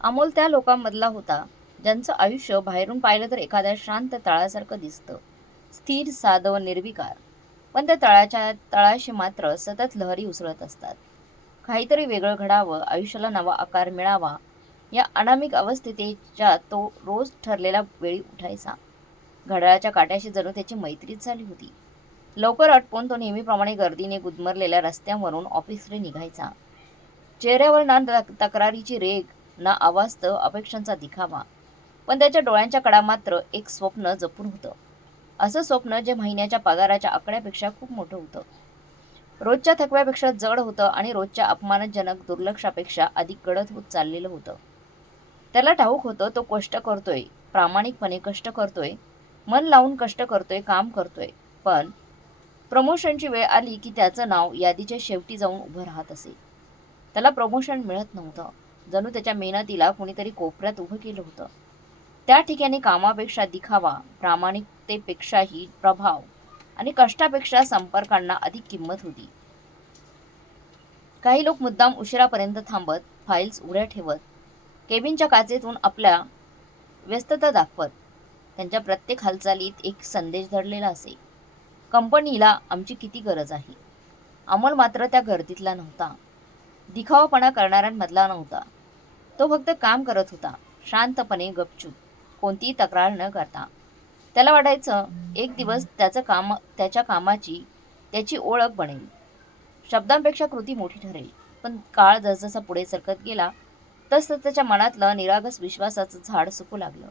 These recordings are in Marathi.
अमोल त्या लोकांमधला होता ज्यांचं आयुष्य बाहेरून पाहिलं तर एखाद्या शांत तळासारखं दिसतं, स्थिर, साधं व निर्विकार. पण त्या तळाच्या तळाशी मात्र सतत लहरी उसळत असतात. काहीतरी वेगळं घडावं, आयुष्याला नवा आकार मिळावा, या अनामिक अवस्थेच्या तो रोज ठरलेल्या वेळी उठायचा. घड्याळाच्या काट्याशी जणू त्याची मैत्रीच झाली होती. लवकर आटपून तो नेहमीप्रमाणे गर्दीने गुदमरलेल्या रस्त्यांवरून ऑफिसकडे निघायचा. चेहऱ्यावर ना तक्रारीची रेघ, ना अवास्तव अपेक्षांचा दिखावा, पण त्याच्या डोळ्यांच्या कडा मात्र एक स्वप्न जपून होतं. असं स्वप्न जे महिन्याच्या पगाराच्या आकड्यापेक्षा खूप मोठं होतं. रोजच्या थकव्यापेक्षा जड होतं आणि रोजच्या अपमानजनक दुर्लक्षापेक्षा अधिक गडद होत चाललेलं होतं. त्याला ठाऊक होतं तो कष्ट करतोय, प्रामाणिकपणे कष्ट करतोय, मन लावून कष्ट करतोय, काम करतोय. पण प्रमोशनची वेळ आली की त्याचं नाव यादीच्या शेवटी जाऊन उभं राहत असे. त्याला प्रमोशन मिळत नव्हतं. जणू त्याच्या मेहनतीला कुणीतरी कोपऱ्यात उभं केलं होतं. त्या ठिकाणी कामापेक्षा दिखावा, प्रामाणिकतेपेक्षाही प्रभाव आणि कष्टापेक्षा संपर्कांना अधिक किंमत होती. काही लोक मुद्दाम उशिरापर्यंत थांबत, फाईल्स उघड्या ठेवत, केबिनच्या काचेतून आपल्या व्यस्तता दाखवत. त्यांच्या प्रत्येक हालचालीत एक संदेश दडलेला असे. कंपनीला आमची किती गरज आहे. अमोल मात्र त्या गर्दीतला नव्हता. दिखावापणा करणाऱ्यांमधला नव्हता. तो फक्त काम करत होता, शांतपणे, गपचूप, कोणतीही तक्रार न करता. त्याला वाटायचं एक दिवस त्याच्या कामाची त्याची ओळख बनेल. शब्दांपेक्षा कृती मोठी ठरेल. पण काळ जसजसा पुढे सरकत गेला तसं त्याच्या मनातलं निरागस विश्वासाचं झाड सुकू लागलं.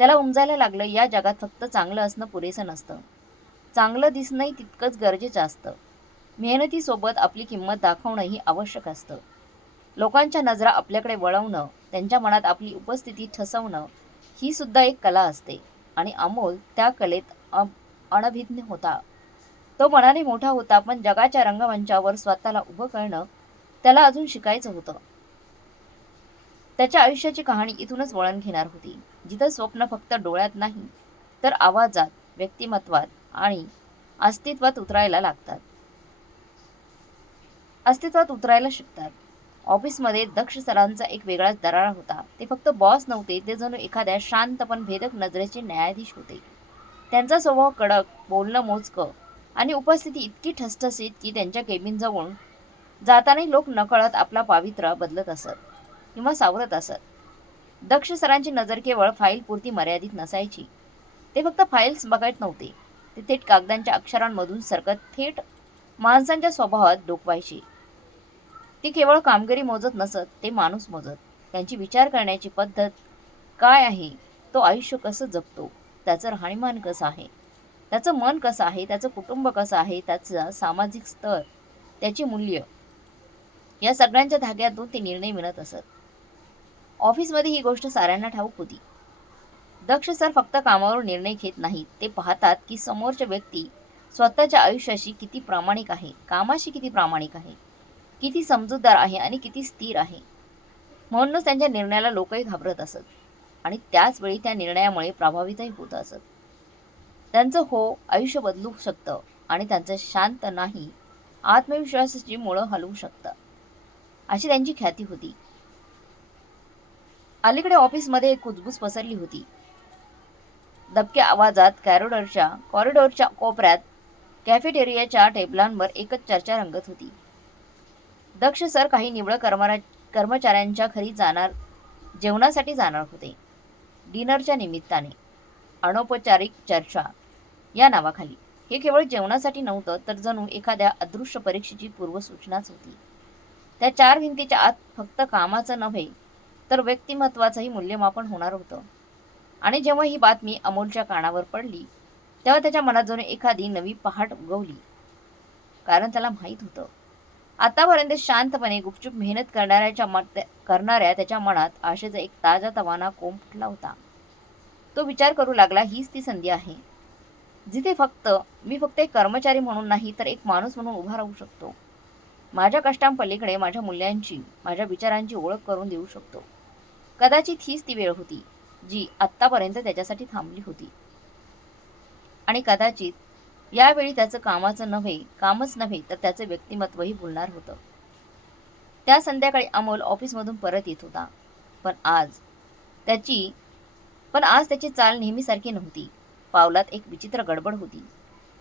त्याला उमजायला लागलं, या जगात फक्त चांगलं असणं पुरेसं नसतं. चांगलं दिसणंही तितकंच गरजेचं असतं. मेहनतीसोबत आपली किंमत दाखवणंही आवश्यक असतं. लोकांच्या नजरा आपल्याकडे वळवणं, त्यांच्या मनात आपली उपस्थिती ठसवणं, ही सुद्धा एक कला असते. आणि अमोल त्या कलेत अनभिज्ञ होता. तो मनाने मोठा होता, पण जगाच्या रंगमंचावर स्वतःला उभं करणं त्याला अजून शिकायचं होतं. त्याच्या आयुष्याची कहाणी इथूनच वळण घेणार होती, जिथं स्वप्न फक्त डोळ्यात नाही तर आवाजात, व्यक्तिमत्वात आणि अस्तित्वात उतरायला शिकतात. ऑफिसमध्ये दक्ष सरांचा एक वेगळाच दरारा होता. ते फक्त बॉस नव्हते, ते जणू एखाद्या शांत पण भेदक नजरेचे न्यायाधीश होते. त्यांचा स्वभाव कडक, बोलणं मोजकं आणि उपस्थिती इतकी ठसठसीत की त्यांच्या केबिनजवळून जातानाही लोक नकळत आपला पावित्र्य बदलत असत किंवा सावरत असत. दक्ष सरांची नजर केवळ फाईलपुरती मर्यादित नसायची. ते फक्त फाईल्स बघत नव्हते, ते थेट कागदांच्या अक्षरांमधून सरकत थेट माणसांच्या स्वभावात डोकवायचे. ते केवळ कामगिरी मोजत नसत, ते माणूस मोजत. त्यांची विचार करण्याची पद्धत काय आहे, तो आयुष्य कसं जगतो, त्याचं राहणीमान कसं आहे, त्याचं मन कसं आहे, त्याचं कुटुंब कसं आहे, त्याचं सामाजिक स्तर, त्याची मूल्य, या सगळ्यांच्या धाग्यातून ते निर्णय विणत असत. ऑफिसमध्ये ही गोष्ट साऱ्यांना ठाऊक होती. दक्ष सर फक्त कामावर निर्णय घेत नाहीत, ते पाहतात की समोरच्या व्यक्ती स्वतःच्या आयुष्याशी किती प्रामाणिक आहे, कामाशी किती प्रामाणिक आहे, किती समजूतदार आहे आणि किती स्थिर आहे. म्हणूनच त्यांच्या निर्णयाला लोकही घाबरत असत आणि त्याच वेळी त्या निर्णयामुळे प्रभावितही होत असत. त्यांचं हो आयुष्य बदलू शकतं आणि त्यांचं शांत नाही आत्मविश्वासाची मुळं हलवू शकतं, अशी त्यांची ख्याती होती. अलीकडे ऑफिसमध्ये एक कुजबूज पसरली होती. दबक्या आवाजात कॉरिडॉरच्या कोपऱ्यात कॅफेटेरियाच्या टेबलांवर एकच चर्चा रंगत होती. दक्ष सर काही निवळ कर्मचाऱ्यांच्या घरी जेवणासाठी जाणार होते. डिनरच्या निमित्ताने, अनौपचारिक चर्चा या नावाखाली. हे केवळ जेवणासाठी नव्हतं, तर जणू एखाद्या अदृश्य परीक्षेची पूर्वसूचनाच होती. त्या चार भिंतीच्या आत फक्त कामाचं नव्हे तर व्यक्तिमत्वाचंही मूल्यमापन होणार होतं. आणि जेव्हा ही बातमी अमोलच्या कानावर पडली, तेव्हा त्याच्या मनात जणू एखादी नवी पहाट उगवली. कारण त्याला माहीत होतं, आतापर्यंत शांतपणे गुपचूप मेहनत करणाऱ्या त्याच्या मनात आशेचा एक ताजा तवाना कोंब फुटला होता. तो विचार करू लागला, हीच ती संधी आहे जिथे मी फक्त एक कर्मचारी म्हणून नाही तर एक माणूस म्हणून उभा राहू शकतो. माझ्या कष्टांपलीकडे माझ्या मूल्यांची, माझ्या विचारांची ओळख करून देऊ शकतो. कदाचित हीच ती वेळ होती जी आत्तापर्यंत त्याच्यासाठी थांबली होती. आणि कदाचित यावेळी त्याचं कामच नव्हे तर त्याचं व्यक्तिमत्वही भुलणार होतं. त्या संध्याकाळी अमोल ऑफिसमधून परत येत होता. पण आज त्याची चाल नेहमीसारखी नव्हती. पावलात एक विचित्र गडबड होती.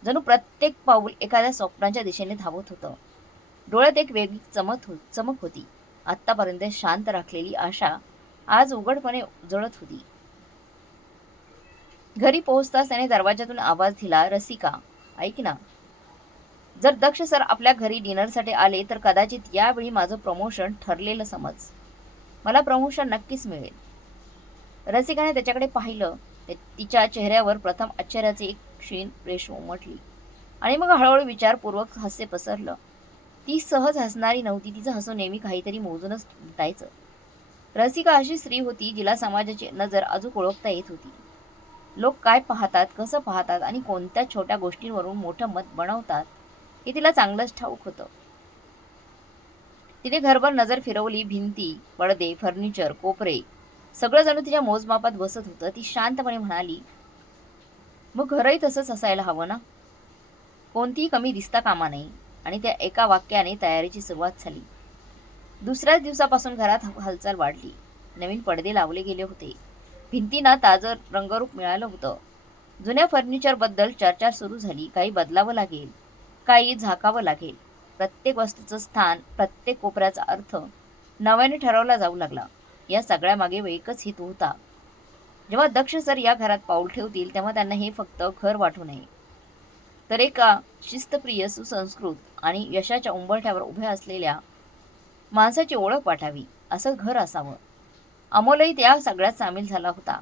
जणू प्रत्येक पाऊल एखाद्या स्वप्नाच्या दिशेने धावत होतं. डोळ्यात एक वेगळी चमक होती. आत्तापर्यंत शांत राखलेली आशा आज उघडपणे उजळत होती. घरी पोहोचताच त्याने दरवाजातून आवाज दिला, "रसिका, ऐक ना. जर दक्ष सर आपल्या घरी डिनरसाठी आले तर कदाचित यावेळी माझं प्रमोशन ठरलेलं समज. मला प्रमोशन नक्कीच मिळेल." रसिकाने त्याच्याकडे पाहिलं. तिच्या चेहऱ्यावर प्रथम आश्चर्याची एक क्षीण रेष उमटली आणि मग हळूहळू विचारपूर्वक हास्य पसरलं. ती सहज हसणारी नव्हती. तिचं हसू नेहमी काहीतरी मोजूनच उमटायचं. रसिका अशी स्त्री होती जिला समाजाची नजर अचूक ओळखता येत होती. लोक काय पाहतात, कसं पाहतात आणि कोणत्या छोट्या गोष्टींवरून मोठं मत बनवतात हे तिला चांगलंच ठाऊक होतं. तिने घरभर नजर फिरवली. भिंती, पडदे, फर्निचर, कोपरे सगळं जणू तिच्या मोजमापात बसत होतं. ती शांतपणे म्हणाली, "मग घरही तसंच असायला हवं ना? कोणतीही कमी दिसता कामा नये." आणि त्या एका वाक्याने तयारीची सुरुवात झाली. दुसऱ्याच दिवसापासून घरात हालचाल वाढली. नवीन पडदे लावले गेले होते. भिंतींना ताजं रंगरूप मिळालं होतं. जुन्या फर्निचरबद्दल चर्चा सुरू झाली. काही बदलावं लागेल, काही झाकावं लागेल. प्रत्येक वस्तूचं स्थान, प्रत्येक कोपऱ्याचा अर्थ नव्याने ठरवला जाऊ लागला. या सगळ्यामागे एकच हेतू होता. जेव्हा दक्ष सर या घरात पाऊल ठेवतील तेव्हा त्यांना हे फक्त घर वाटू नये, तर एका शिस्तप्रिय, सुसंस्कृत आणि यशाच्या उंबरठ्यावर उभ्या असलेल्या माणसाची ओळख वाटावी. असं घर असावं. अमोलही त्या सगळ्यात सामील झाला होता.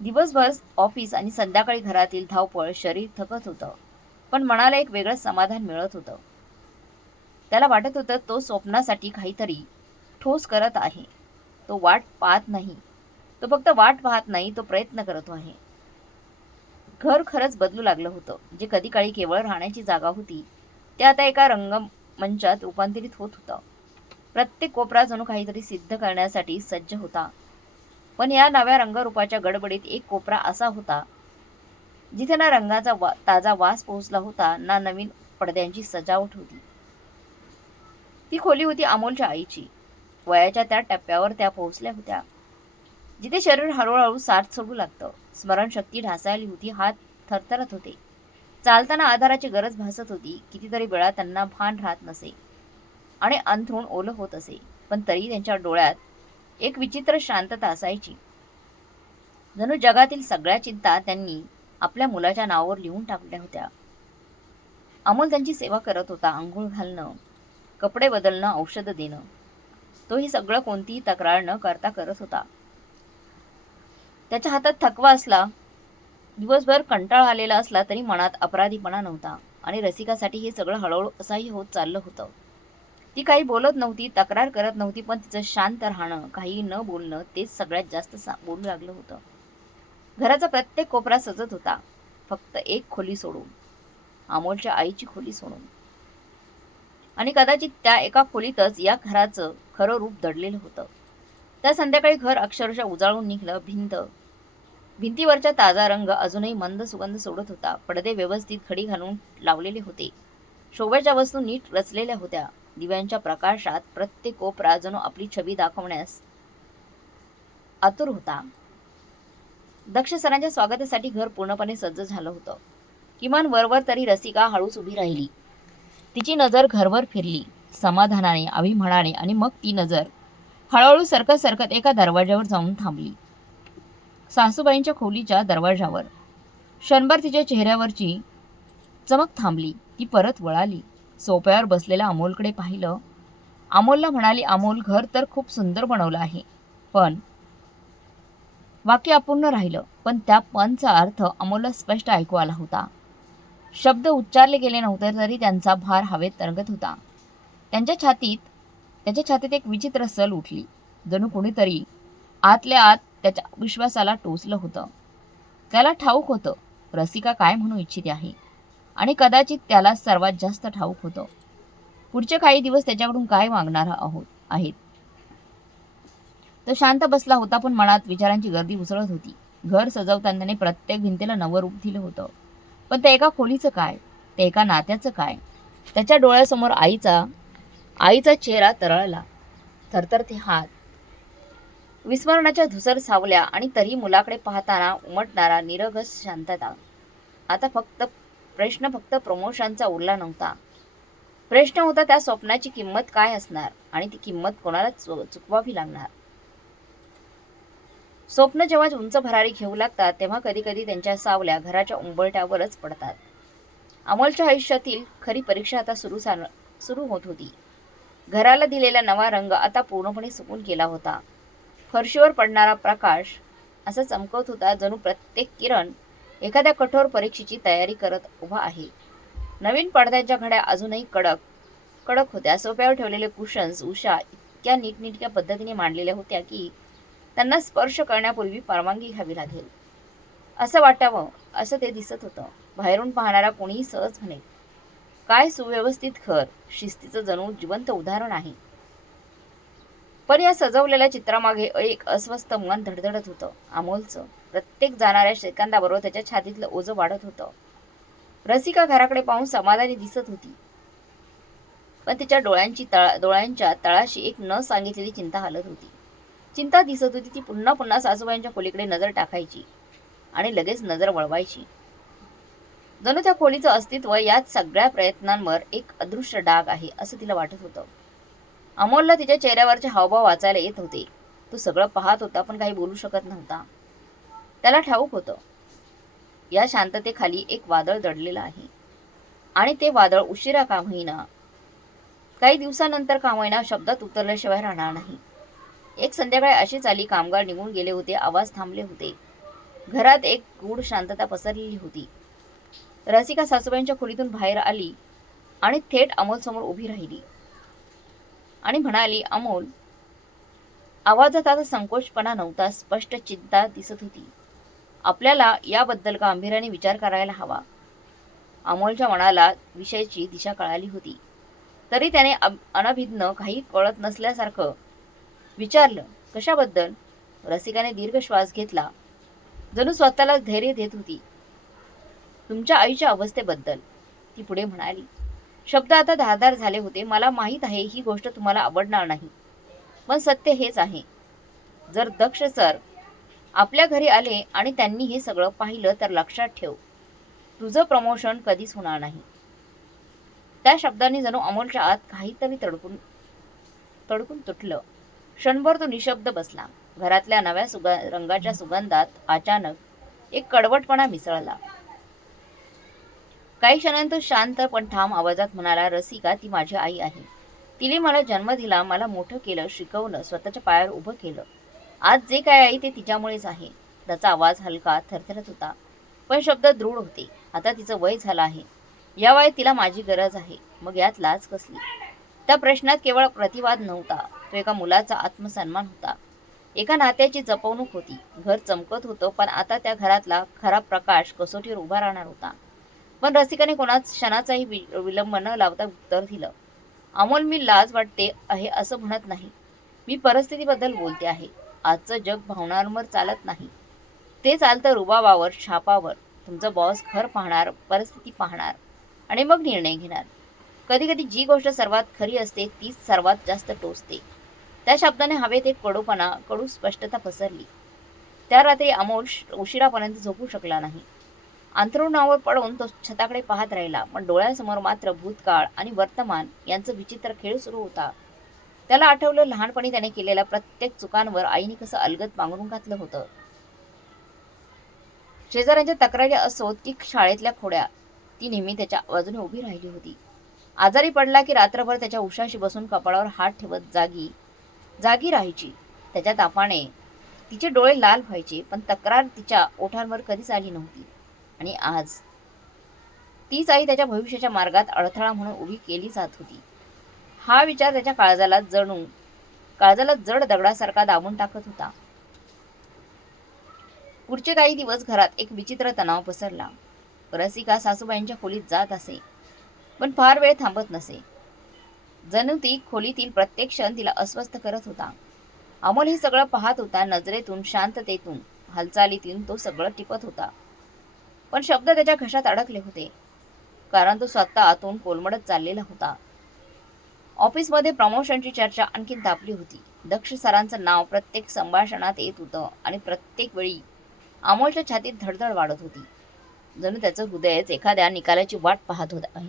दिवसभर ऑफिस आणि संध्याकाळी घरातील धावपळ शरीर थकत होतं, पण मनाला एक वेगळं समाधान मिळत होतं. त्याला वाटत होतं तो स्वप्नासाठी काहीतरी ठोस करत आहे. तो फक्त वाट पाहत नाही, तो प्रयत्न करतो आहे. घर खरंच बदलू लागलं होतं. जे कधी काळी केवळ राहण्याची जागा होती ते आता एका रंगमंचात रूपांतरित होत होतं. प्रत्येक कोपरा जणू काहीतरी सिद्ध करण्यासाठी सज्ज होता. पण या नव्या रंगरूपाच्या गडबडीत एक कोपरा असा होता जिथे ना रंगाचा ताजा वास पोहोचला होता, ना नवीन पडद्यांची सजावट होती. ती खोली होती अमोलच्या आईची. वयाच्या त्या टप्प्यावर त्या पोहोचल्या होत्या जिथे शरीर हळूहळू साथ सोडू लागतं. स्मरणशक्ती ढासळली होती. हात थरथरत होते. चालताना आधाराची गरज भासत होती. कितीतरी वेळा त्यांना भान राहत नसे आणि अंथरूण ओलं होत असे, पण तरी त्यांच्या डोळ्यात एक विचित्र शांतता असायची. जणू जगातील सगळ्या चिंता त्यांनी आपल्या मुलाच्या नावावर लिहून टाकल्या होत्या. अमोल त्यांची सेवा करत होता. अंघोळ घालणं, कपडे बदलणं, औषधं देणं, तो हे सगळं कोणतीही तक्रार न करता करत होता. त्याच्या हातात थकवा असला, दिवसभर कंटाळा आलेला असला तरी मनात अपराधीपणा नव्हता. आणि रसिकासाठी हे सगळं हळूहळू असंही होत चाललं होतं. ती काही बोलत नव्हती, तक्रार करत नव्हती, पण तिचं शांत राहणं, काही न बोलणं तेच सगळ्यात जास्त बोलू लागलं होतं. घराचा प्रत्येक कोपरा सजत होता, फक्त एक खोली सोडून, अमोलच्या आईची खोली सोडून. आणि कदाचित त्या एका खोलीतच या घराचं खरं रूप दडलेलं होतं. त्या संध्याकाळी घर अक्षरशः उजाळून निघलं. भिंतीवरचा ताजा रंग अजूनही मंद सुगंध सोडत होता. पडदे व्यवस्थित खडी घालून लावलेले होते. शोभेच्या वस्तू नीट रचलेल्या होत्या. दिव्यांच्या प्रकाशात प्रत्येक कोपरा जणू आपली छबी दाखवण्यास आतुर होता. दक्ष सरांच्या स्वागतासाठी घर पूर्णपणे सज्ज झालं होतं. किमान वरवर तरी रसिका हळूच उभी राहिली. तिची नजर घरभर फिरली, समाधानाने, अभिमानाने, आणि मग ती नजर हळूहळू सरकत एका दरवाजावर जाऊन थांबली. सासूबाईंच्या खोलीच्या दरवाजावर. क्षणभर तिच्या चेहऱ्यावरची चमक थांबली. ती परत वळाली. सोफ्यावर बसलेल्या अमोलकडे पाहिलं. अमोलला म्हणाली, "अमोल, घर तर खूप सुंदर बनवलं आहे, पण..." वाक्य अपूर्ण राहिलं. पण त्या पणचा अर्थ अमोलला स्पष्ट ऐकू आला होता. शब्द उच्चारले गेले नव्हते तरी त्यांचा भार हवेत तरंगत होता. त्याच्या छातीत एक विचित्र सल उठली. जणू कुणीतरी आतल्या आत त्याच्या विश्वासाला टोचलं होतं. त्याला ठाऊक होतं रसिका काय म्हणू इच्छिते आहे, आणि कदाचित त्याला सर्वात जास्त ठाऊक होतं पुढचे काही दिवस त्याच्याकडून काय मागणार आहेत. तो शांत बसला होता, पण मनात विचारांची गर्दी उसळत होती. घर सजवताना त्याने प्रत्येक भिंतीला नवं रूप दिलं होतं, पण त्या एका खोलीचं काय, त्या एका नात्याचं काय? त्याच्या डोळ्यासमोर आईचा चेहरा तरळला. थरथरते हात, विस्मरणाच्या धुसर सावल्या आणि तरी मुलाकडे पाहताना उमटणारा निरगस शांतता. आता प्रश्न फक्त प्रमोशनचा उरला नव्हता. प्रश्न होता त्या स्वप्नाची किंमत काय असणार आणि ती किंमत कोणाला चुकवावी लागणार. स्वप्न जेव्हा उंच भरारी घेऊ लागतात तेव्हा कधी कधी त्यांच्या सावल्या घराच्या उंबरठ्यावरच पडतात. अमोलच्या आयुष्यातील खरी परीक्षा आता सुरू होत होती. घराला दिलेला नवा रंग आता पूर्णपणे सुकून गेला होता. फरशीवर पडणारा प्रकाश असा चमकत होता जणू प्रत्येक किरण एखाद्या कठोर परीक्षेची तयारी करत उभा आहे. नवीन पडद्याच्या घड्या अजूनही कडक कडक होत्या. सोफ्यावर ठेवलेले कुशन्स उषा इतक्या नीटनेटक्या पद्धतीने मांडलेल्या होत्या की त्यांना स्पर्श करण्यापूर्वी परवानगी घ्यावी लागेल असं वाटावं असं ते दिसत होतं. बाहेरून पाहणारा कोणीही सहज म्हणेल, काय सुव्यवस्थित घर, शिस्तीचं जणू जिवंत उदाहरण आहे. पण या सजवलेल्या चित्रामागे एक अस्वस्थ मन धडधडत होतं. अमोलचं प्रत्येक जाणाऱ्या सेकंदाबरोबर त्याच्या छातीतलं ओझं वाढत होतं. रसिका घराकडे पाहून समाधानी दिसत होती, पण तिच्या डोळ्यांच्या तळाशी एक न सांगितलेली चिंता हलत होती. चिंता दिसत होती. ती पुन्हा पुन्हा सासूबाईंच्या खोलीकडे नजर टाकायची आणि लगेच नजर वळवायची. जणू त्या खोलीचं अस्तित्व यात सगळ्या प्रयत्नांवर एक अदृश्य डाग आहे असं तिला वाटत होतं. अमोलला तिच्या चेहऱ्यावरचे हावभाव वाचायला येत होते. तो सगळं पाहत होता पण काही बोलू शकत नव्हता. त्याला ठाऊक होतं, या शांततेखाली एक वादळ दडलेलं आहे आणि ते वादळ उशिरा का होईना, काही दिवसानंतर का होईना शब्दात उतरल्याशिवाय राहणार नाही. एक संध्याकाळी अशीच आली. कामगार निघून गेले होते. आवाज थांबले होते. घरात एक गूढ शांतता पसरलेली होती. रसिका सासूबाईंच्या खोलीतून बाहेर आली आणि थेट अमोलसमोर उभी राहिली आणि म्हणाली, अमोल. आवाजात आता संकोचपणा नव्हता, स्पष्ट चिंता दिसत होती. आपल्याला याबद्दल गांभीर्याने विचार करायला हवा. अमोलच्या मनाला विषयाची दिशा कळाली होती. तरी त्याने अनभिज्ञ काही कळत नसल्यासारखं विचारलं, कशाबद्दल? रसिकाने दीर्घ श्वास घेतला, जणू स्वतःला धैर्य देत होती. तुमच्या आईच्या अवस्थेबद्दल, ती पुढे म्हणाली. शब्द आता धारदार झाले होते. मला माहीत आहे ही गोष्ट तुम्हाला आवडणार नाही, पण सत्य हेच आहे. जर दक्ष सर आपल्या घरी आले आणि त्यांनी हे सगळं पाहिलं तर लक्षात ठेव, तुझं प्रमोशन कधीच होणार नाही. त्या शब्दांनी जणू अमोलच्या आत काहीतरी तडकून तुटलं. क्षणभर तो निशब्द बसला. घरातल्या नव्या रंगाच्या सुगंधात अचानक एक कडवटपणा मिसळला. काही क्षणांत शांत पण ठाम आवाजात म्हणाला, रसिका, ती माझी आई आहे. तिने मला जन्म दिला, मला मोठं केलं, शिकवलं, स्वतःच्या पायावर उभं केलं. आज जे काय आहे ते तिच्यामुळेच आहे. त्याचा आवाज हलका थरथरत होता, पण शब्द दृढ होते. आता तिचं वय झालं आहे. या वयात तिला माझी गरज आहे. मग यात लाज कसली? त्या प्रश्नात केवळ प्रतिवाद नव्हता, तो एका मुलाचा आत्मसन्मान होता. एका नात्याची जपवणूक होती. घर चमकत होतं, पण आता त्या घरातला खरा प्रकाश कसोटीवर उभा राहणार होता. पण रसिकाने कोणाच क्षणाचाही विलंब न लावता उत्तर दिलं, अमोल, मी लाज वाटते आहे असं म्हणत नाही. मी परिस्थितीबद्दल बोलते आहे. आजचं जग भावनांवर चालत नाही, ते चालतं रुबाबावर, छापावर. तुमचा बॉस घर पाहणार, परिस्थिती पाहणार आणि मग निर्णय घेणार. कधी कधी जी गोष्ट सर्वात खरी असते तीच सर्वात जास्त टोचते. त्या शब्दाने हवेत एक कडू स्पष्टता पसरली. त्या रात्री अमोल उशिरापर्यंत झोपू शकला नाही. अंथरुणावर पडून तो छताकडे पाहत राहिला, पण डोळ्यासमोर मात्र भूतकाळ आणि वर्तमान यांचं विचित्र खेळ सुरू होता. त्याला आठवलं, लहानपणी त्याने केलेल्या प्रत्येक चुकांवर आईने कसं अलगद पांघरून घातलं होतं. शेजाऱ्यांच्या तक्रारी असोत की शाळेतल्या खोड्या, ती नेहमी त्याच्या बाजूने उभी राहिली होती. आजारी पडला की रात्रभर त्याच्या उशाशी बसून कपाळावर हात ठेवत जागी राहायची. त्याच्या तापाने तिचे डोळे लाल व्हायचे, पण तक्रार तिच्या ओठांवर कधीच आली नव्हती. आणि आज तीच आई त्याच्या भविष्याच्या मार्गात अडथळा म्हणून उभी केली जात होती. हा विचार त्याच्या काळजाला जड दगडासारखा दाबून टाकत होता. पुढचे काही दिवस घरात एक विचित्र तणाव पसरला. रसिका सासूबाईंच्या खोलीत जात असे, पण फार वेळ थांबत नसे. जणू ती खोलीतील प्रत्येक क्षण तिला अस्वस्थ करत होता. अमोल हे सगळं पाहत होता. नजरेतून, शांततेतून, हालचालीतून तो सगळं टिपत होता. पण शब्द त्याच्या घशात अडकले होते, कारण तो स्वतः आतून कोलमडत चाललेला होता. ऑफिसमध्ये प्रमोशनची चर्चा आणखीन तापली होती. दक्ष सरांचं नाव प्रत्येक संभाषणात येत होतं आणि प्रत्येक वेळी अमोलच्या छातीत धडधड वाढत होती. जणू त्याचं हृदयच एखाद्या निकालाची वाट पाहत होत आहे.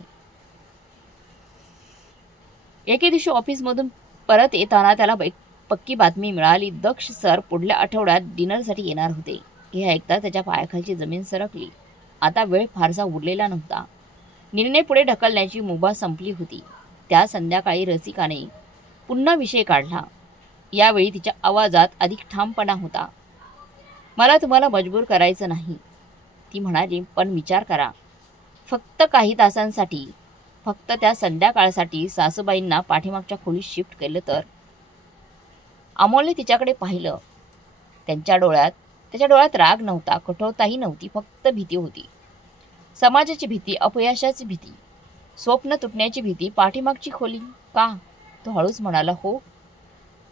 एके दिवशी ऑफिसमधून परत येताना त्याला पक्की बातमी मिळाली. दक्ष सर पुढल्या आठवड्यात डिनरसाठी येणार होते. हे ऐकता त्याच्या पायाखालची जमीन सरकली. आता वेळ फारसा उरलेला नव्हता. निर्णय पुढे ढकलण्याची मुभा संपली होती. त्या संध्याकाळी रसिकाने पुन्हा विषय काढला. यावेळी तिच्या आवाजात अधिक ठामपणा होता. मला तुम्हाला मजबूर करायचं नाही, ती म्हणाली, पण विचार करा. फक्त काही तासांसाठी, फक्त त्या संध्याकाळसाठी सासूबाईंना पाठीमागच्या खोलीत शिफ्ट केलं तर. अमोलने तिच्याकडे पाहिलं. त्याच्या डोळ्यात राग नव्हता, कठोरताही नव्हती, फक्त भीती होती. समाजाची भीती, अपयशाची भीती, स्वप्न तुटण्याची भीती. पाठीमागची खोली का? तो हळूच म्हणाला, हो.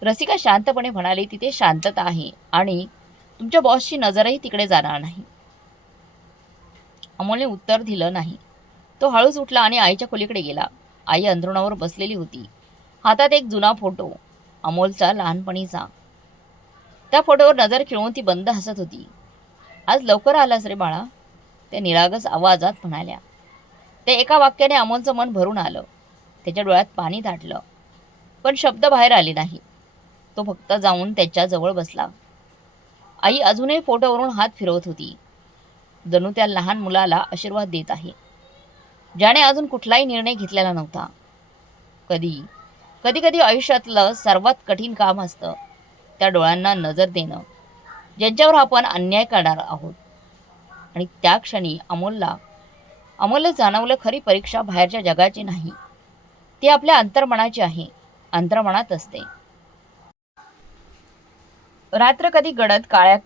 रसिका शांतपणे म्हणाली, तिथे शांतता आहे आणि तुमच्या बॉसची नजरही तिकडे जाणार नाही. अमोलने उत्तर दिलं नाही. तो हळूच उठला आणि आईच्या खोलीकडे गेला. आई अंथरुणावर बसलेली होती. हातात एक जुना फोटो, अमोलचा लहानपणीचा. त्या फोटोवर नजर खिळवून ती बंद हसत होती. आज लवकर आलास रे बाळा, त्या निरागस आवाजात म्हणाल्या. त्या एका वाक्याने अमोलचं मन भरून आलं. त्याच्या डोळ्यात पाणी दाटलं, पण शब्द बाहेर आले नाही. तो फक्त जाऊन त्याच्या जवळ बसला. आई अजूनही फोटोवरून हात फिरवत होती, जणू त्या लहान मुलाला आशीर्वाद देत आहे, ज्याने अजून कुठलाही निर्णय घेतलेला नव्हता. कधी कधी आयुष्यातलं सर्वात कठीण काम असतं त्या डोळ्यांना नजर देणं, ज्यांच्यावर आपण अन्याय करणार आहोत. आणि त्या क्षणी अमोलला जाणवलं, खरी परीक्षा बाहेरच्या जगाची नाही, ती आपल्या अंतर्मनाची आहे, अंतर्मनात असते. रात्र कधी गडद काळ्या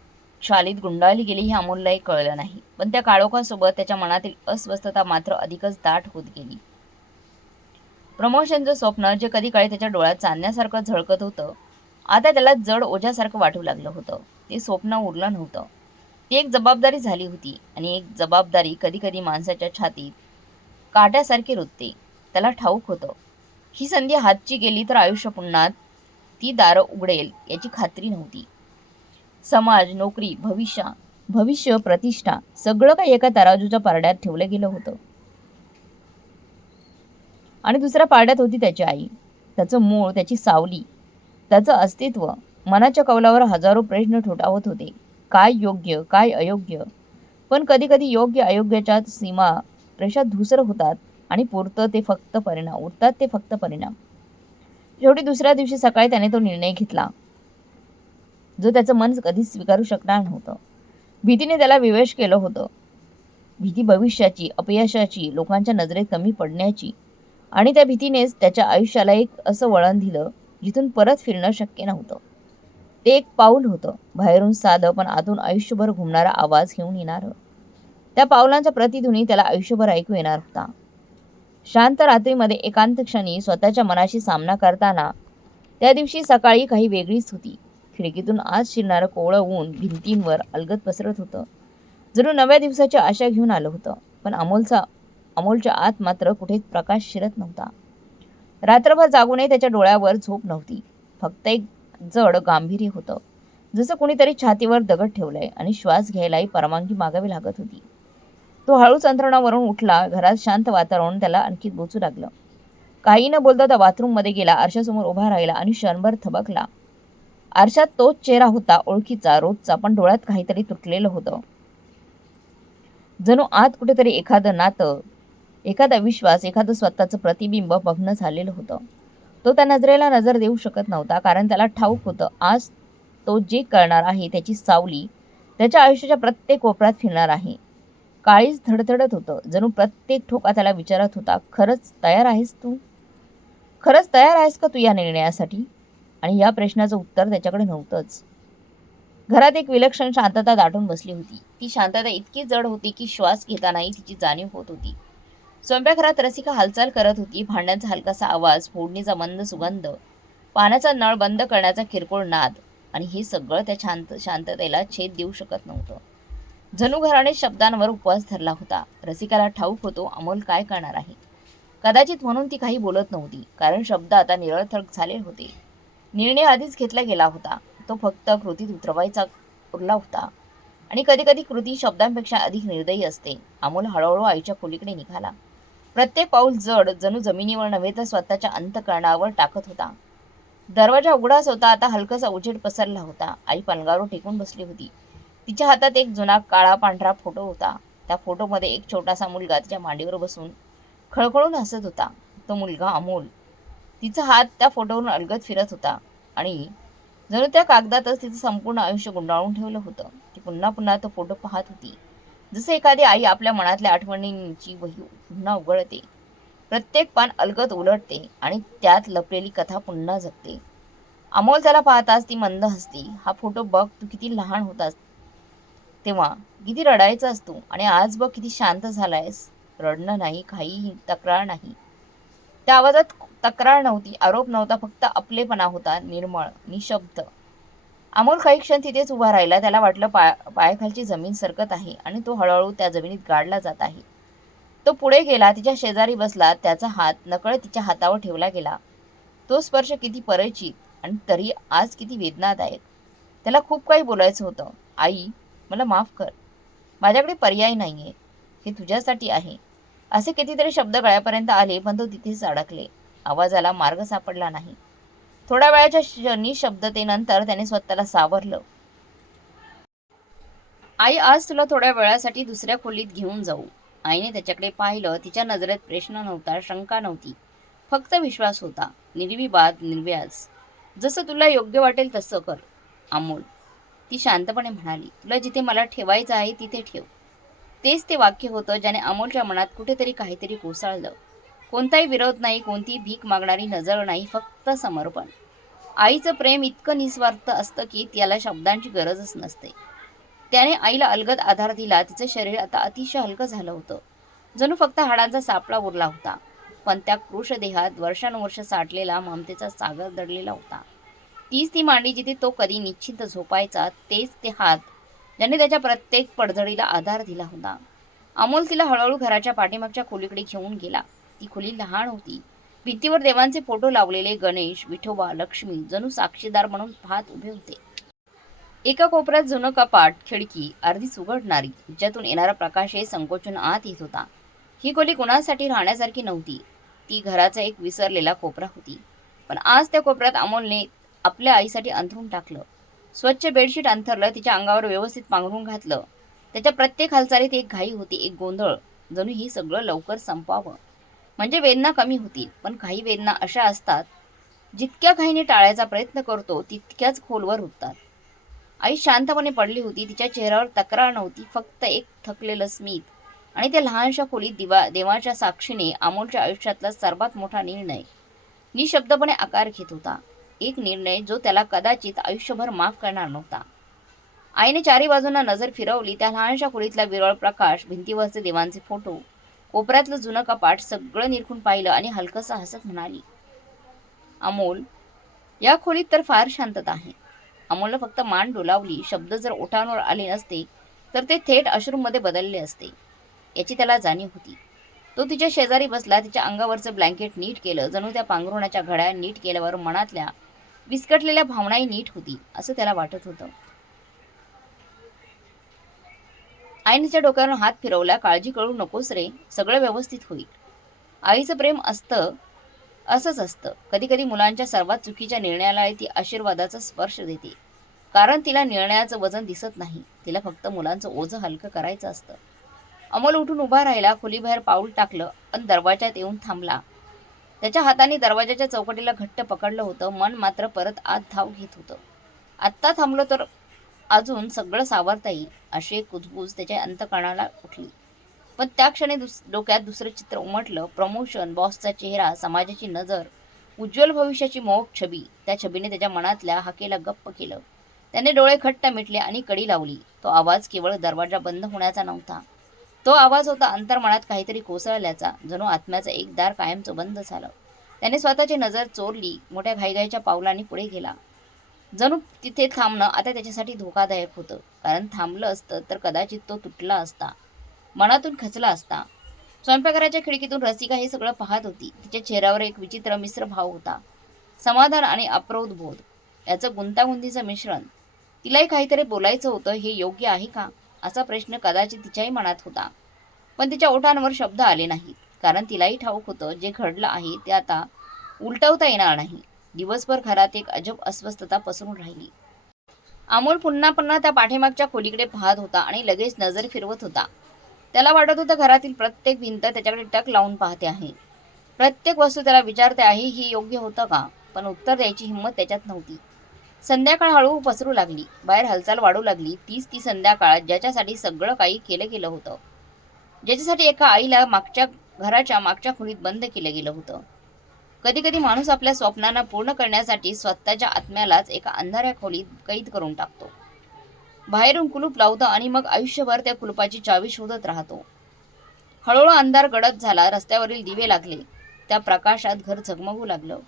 शालीत गुंडाळली गेली हे अमोललाही कळलं नाही. पण त्या काळोखासोबत त्याच्या मनातील अस्वस्थता मात्र अधिकच दाट होत गेली. प्रमोशनचं स्वप्न, जे कधी काळी त्याच्या डोळ्यात चांदण्यासारखं झळकत होतं, आता त्याला जड ओझ्यासारखं वाटू लागलं होतं. ते स्वप्न उरलं नव्हतं, ती एक जबाबदारी झाली होती. आणि एक जबाबदारी कधी कधी माणसाच्या छातीत काट्यासारखी रुतते. त्याला ठाऊक होतं, ही संधी हातची गेली तर आयुष्य पुन्हा ती दारं उघडेल याची खात्री नव्हती. समाज, नोकरी, भविष्य, प्रतिष्ठा, सगळं काही एका तराजूच्या पारड्यात ठेवलं गेलं होतं. आणि दुसऱ्या पारड्यात होती त्याची आई, त्याचं मूळ, त्याची सावली, त्याचं अस्तित्व. मनाच्या कौलावर हजारो प्रश्न ठोठावत होते. काय योग्य, काय अयोग्य. पण कधी कधी योग्य अयोग्याच्या सीमा रेषा धुसर होतात आणि उरतात ते फक्त परिणाम. शेवटी दुसऱ्या दिवशी सकाळी त्याने तो निर्णय घेतला, जो त्याचं मन कधीच स्वीकारू शकणार नव्हतं. भीतीने त्याला विवश केलं होतं. भीती भविष्याची, अपयशाची, लोकांच्या नजरेत कमी पडण्याची. आणि त्या भीतीनेच त्याच्या आयुष्याला एक असं वळण दिलं जिथून परत फिरणं शक्य नव्हतं. ते एक पाऊल होतं, बाहेरून साधं पण आतून आयुष्यभर घुमणारा आवाज घेऊन येणारं. त्या पावलांचा प्रतिध्वनी त्याला आयुष्यभर ऐकू येणार होता. शांत रात्रीमध्ये एकांत क्षणी स्वतःच्या मनाशी सामना करताना. त्या दिवशी सकाळी काही वेगळीच होती. खिडकीतून आज शिरणारं कोवळं ऊन भिंतींवर अलगद पसरत होतं, जणू नव्या दिवसाची आशा घेऊन आलं होतं. पण अमोलच्या आत मात्र कुठेच प्रकाश शिरत नव्हता. रात्रभर जागूनही त्याच्या डोळ्यावर झोप नव्हती. फक्त एक जड गांभीर्य होतं, जसं कुणीतरी छातीवर दगड ठेवलाय आणि श्वास घ्यायलाही परवानगी मागावी लागत होती. तो हळूच अंथरुणावरून उठला. घरात शांत वातावरण त्याला आणखी बोचू लागलं. काही न बोलता तो बाथरूममध्ये गेला. आरशासमोर उभा राहिला आणि क्षणभर थबकला. आरशात तोच चेहरा होता, ओळखीचा, रोजचा, पण डोळ्यात काहीतरी तुटलेलं होतं. जणू आत कुठेतरी एखादं नातं, एखादा विश्वास, एखादं स्वतःचं प्रतिबिंब भग्न झालेलं होतं. तो त्या नजरेला नजर देऊ शकत नव्हता, कारण त्याला ठाऊक होतं, आज तो जे करणार आहे त्याची सावली त्याच्या आयुष्याच्या प्रत्येक कोपऱ्यात फिरणार आहे. काळीज धडधडत होतं, जणू प्रत्येक ठोका त्याला विचारत होता, खरंच तयार आहेस का तू या निर्णयासाठी? आणि या प्रश्नाचं उत्तर त्याच्याकडे नव्हतंच. घरात एक विलक्षण शांतता दाटून बसली होती. ती शांतता इतकी जड होती की श्वास घेतानाही तिची जाणीव होत होती. स्वयंपाकघरात रसिका हालचाल करत होती. भांड्यांचा हलकासा आवाज, फोडणीचा मंद सुगंध, पाण्याचा नळ बंद करण्याचा किरकोळ नाद, आणि हे सगळं त्या शांततेला छेद देऊ शकत नव्हतं. जणू घराने शब्दांवर उपवास धरला होता. रसिकाला ठाऊक होतो अमोल काय करणार आहे. कदाचित म्हणून ती काही बोलत नव्हती, कारण शब्द आता निरर्थक झाले होते. निर्णय आधीच घेतला गेला होता, तो फक्त कृतीत उतरवायचा उरला होता. आणि कधी कधी कृती शब्दांपेक्षा अधिक निर्दयी असते. अमोल हळूहळू आईच्या खोलीकडे निघाला. प्रत्येक पाऊल जड जणू जमिनीवर नव्हे तर स्वतःच्या अंतःकरणावर टाकत होता. दरवाजा उघडाच होता. आता हलकासा उजेड पसरला होता. आई पलंगावर टेकून बसली होती. तिच्या हातात एक जुना काळा पांढरा फोटो होता. त्या फोटोमध्ये एक छोटासा मुलगा तिच्या मांडीवर बसून खळखळून हसत होता. तो मुलगा अमोल. तिचा हात त्या फोटोवरून अलगद फिरत होता आणि जणू त्या कागदातच तिचं संपूर्ण आयुष्य गुंडाळून ठेवलं होतं. ती पुन्हा पुन्हा तो फोटो पाहत होती, जसे एखादी आई आपल्या मनातल्या आठवणींची वही पुन्हा उघडते. प्रत्येक पान अलगद उलटते आणि त्यात लपलेली कथा पुन्हा जगते. अमोल त्याला पाहताच ती मंद हसली. हा फोटो बघ, तू किती लहान होतास तेव्हा, किती रडायचास तू, आणि आज बघ किती शांत झालायस. रडणं नाही, काहीही तक्रार नाही. त्या आवाजात तक्रार नव्हती, आरोप नव्हता, फक्त आपलेपणा होता, निर्मळ, निशब्द. अमोल काही क्षण तिथेच उभा राहिला. त्याला वाटलं पायाखालची जमीन सरकत आहे आणि तो हळूहळू त्या जमिनीत गाडला जात आहे. तो पुढे गेला, तिच्या शेजारी बसला. त्याचा हात नकळत तिच्या हातावर ठेवला गेला. तो स्पर्श किती परिचित आणि तरी आज किती वेदनादायक. त्याला खूप काही बोलायचं होतं. आई, मला माफ कर. माझ्याकडे पर्याय नाहीये. हे तुझ्यासाठी आहे. असे कितीतरी शब्द गळ्यापर्यंत आले, पण तो तिथेच अडकले. आवाजाला मार्ग सापडला नाही. थोड्या वेळाच्या निशब्दतेनंतर त्याने स्वतःला सावरलं. आई, आज तुला थोड्या वेळासाठी दुसऱ्या खोलीत घेऊन जाऊ. आईने त्याच्याकडे पाहिलं. तिच्या नजरेत प्रश्न नव्हता, शंका नव्हती, फक्त विश्वास होता. निर्विवाद, निर्व्याज. जसं तुला योग्य वाटेल तसं कर, अमोल. ती शांतपणे म्हणाली. तुला जिथे मला ठेवायचं आहे तिथे ठेव. तेच ते वाक्य होतं ज्याने अमोलच्या मनात कुठेतरी काहीतरी कोसळलं. कोणताही विरोध नाही, कोणतीही भीक मागणारी नजर नाही, फक्त समर्पण. आईचं प्रेम इतकं निस्वार्थ असतं की त्याला शब्दांची गरजच नसते. त्याने आईला अलगद आधार दिला. तिचं शरीर आता अतिशय हलकं झालं होतं, जणू फक्त हाडांचा सापळा उरला होता. पण त्या कृश देहात वर्षानुवर्ष साठलेला ममतेचा सागर दडलेला होता. तीच ती मांडी जिथे तो कधी निश्चिंत झोपायचा, तेच ते हात ज्याने त्याच्या प्रत्येक पडझडीला आधार दिला होता. अमोल तिला हळूहळू घराच्या पाठीमागच्या खोलीकडे घेऊन गेला. ती खोली लहान होती. भिंतीवर देवांचे फोटो लावलेले गणेश, विठोबा, लक्ष्मी जणू साक्षीदार म्हणून पाहत उभे होते. एका कोपऱ्यात जुनं कपाट, खिडकी अर्धीच उघडणारी, ज्यातून येणारा प्रकाशही संकोचून आत येत होता. ही खोली कोणासाठी राहण्यासारखी नव्हती. ती घराचा एक विसरलेला कोपरा होती. पण आज त्या कोपऱ्यात अमोलने आपल्या आईसाठी अंथरूण टाकलं. स्वच्छ बेडशीट अंथरलं, तिच्या अंगावर व्यवस्थित पांघरून घातलं. त्याच्या प्रत्येक हालचालीत एक घाई होती, एक गोंधळ. जणू ही सगळं लवकर संपावं म्हणजे वेदना कमी होतील. पण काही वेदना अशा असतात, जितक्या घाईने टाळायचा प्रयत्न करतो तितक्याच खोलवर उठतात. आई शांतपणे पडली होती. तिच्या चेहऱ्यावर तक्रार नव्हती, फक्त एक थकलेलं स्मित. आणि त्या लहानशा खोलीत देवाच्या साक्षीने अमोलच्या आयुष्यातला सर्वात मोठा निर्णय निशब्दपणे आकार घेत होता. एक निर्णय जो त्याला कदाचित आयुष्यभर माफ करणार नव्हता. आईने चारी बाजूंना नजर फिरवली. त्या लहानशा खोलीतला विरळ प्रकाश, भिंतीवरचे देवांचे फोटो, कोपऱ्यातलं जुनं कपाट सगळं निरखून पाहिलं आणि हलकसं हसत म्हणाली, अमोल, या खोलीत तर फार शांतता आहे. अमोलनं फक्त मान डोलावली. शब्द जर ओठांवर आले नसते तर ते थेट अश्रूमध्ये बदलले असते, याची त्याला जाणीव होती. तो तिच्या शेजारी बसला. तिच्या अंगावरचं ब्लँकेट नीट केलं. जणू त्या पांघरुणाच्या घड्या नीट केल्यावर मनातल्या विस्कटलेल्या भावनाही नीट होती, असं त्याला वाटत होतं. आईनेच्या डोक्यावर हात फिरवला. काळजी करू नकोस रे, सगळं व्यवस्थित होईल. आईचं प्रेम असंच असतं. कधी कधी मुलांच्या सर्वात चुकीच्या निर्णयाला ती आशीर्वादाचा स्पर्श देते. कारण तिला निर्णयाचं वजन दिसत नाही. तिला फक्त मुलांचं ओझं हलकं करायचं असतं. अमोल उठून उभा राहिला. खोलीबाहेर पाऊल टाकलं, पण दरवाजात येऊन थांबला. त्याच्या हाताने दरवाजाच्या चौकटीला घट्ट पकडलं होतं. मन मात्र परत आत धाव घेत होतं. आत्ता थांबलो तर अजून सगळं सावरता येईल, अशी एक कुजबूज त्याच्या अंतःकरणाला उठली. पण त्या क्षणी डोक्यात दुसरं चित्र उमटलं. प्रमोशन, बॉसचा चेहरा, समाजाची नजर, उज्ज्वल भविष्याची मोहक छबी. त्या छबीने त्याच्या मनातल्या हाकेला गप्प केलं. त्याने डोळे खट्ट मिटले आणि कडी लावली. तो आवाज केवळ दरवाजा बंद होण्याचा नव्हता. तो आवाज होता अंतर्मनात काहीतरी कोसळल्याचा. जणू आत्म्याचं एक दार कायमचं बंद झालं. त्याने स्वतःची नजर चोरली. मोठ्या घाईघाईच्या पावलांनी पुढे गेला. जणू तिथे थांबणं आता त्याच्यासाठी धोकादायक होतं. कारण थांबलं असतं तर कदाचित तो तुटला असता, मनातून खचला असता. स्वयंपाकघराच्या खिडकीतून रसिका हे सगळं पाहत होती. तिच्या चेहऱ्यावर एक विचित्र मिश्र भाव होता. समाधान आणि अप्रौढ बोध याचं गुंतागुंतीचं मिश्रण. तिलाही काहीतरी बोलायचं होतं. हे योग्य आहे का, असा प्रश्न कदाचित तिच्याही मनात होता. पण तिच्या ओठांवर शब्द आले नाहीत, कारण तिलाही ठाऊक होतं जे घडलं आहे ते आता उलटवता येणार नाही. दिवसभर घरात एक अजब अस्वस्थता पसरून राहिली. अमोल पुन्हा पुन्हा त्या पाठीमागच्या खोलीकडे पाहत होता आणि लगेच नजर फिरवत होता. त्याला वाटत होतं घरातील प्रत्येक भिंत त्याच्याकडे टक लावून पाहते आहे. प्रत्येक वस्तू त्याला विचारते आहे ही योग्य होतं का, पण उत्तर द्यायची हिंमत त्याच्यात नव्हती. संध्याकाळ हळूहळू पसरू लागली. बाहेर हालचाल वाढू लागली. तीच ती संध्याकाळ ज्याच्यासाठी सगळं काही केलं गेलं होतं, ज्याच्यासाठी एका आईला घराच्या मागच्या खोलीत बंद केलं गेलं होतं. कधी कधी माणूस आपल्या स्वप्नांना पूर्ण करण्यासाठी स्वतःच्या आत्म्यालाच एका अंधाऱ्या खोलीत कैद करून टाकतो. बाहेरून कुलूप लावतो आणि मग आयुष्यभर त्या कुलूपाची चावी शोधत राहतो. हळूहळू अंधार गडद झाला. रस्त्यावरील दिवे लागले. त्या प्रकाशात घर झगमगू लागलं.